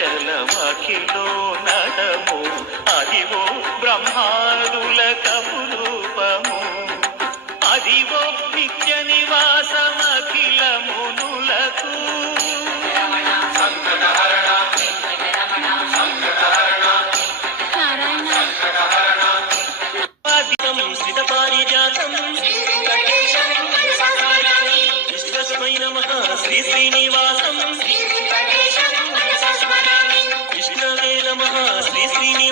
చలమఖిలో నడము అదివో బ్రహ్మాదుల కపురూపము అదివో నిత్య నివాసమఖిల మునులకు శ్రీ శ్రీనివాసం విష్ణవే నమః శ్రీ శ్రీనివాసం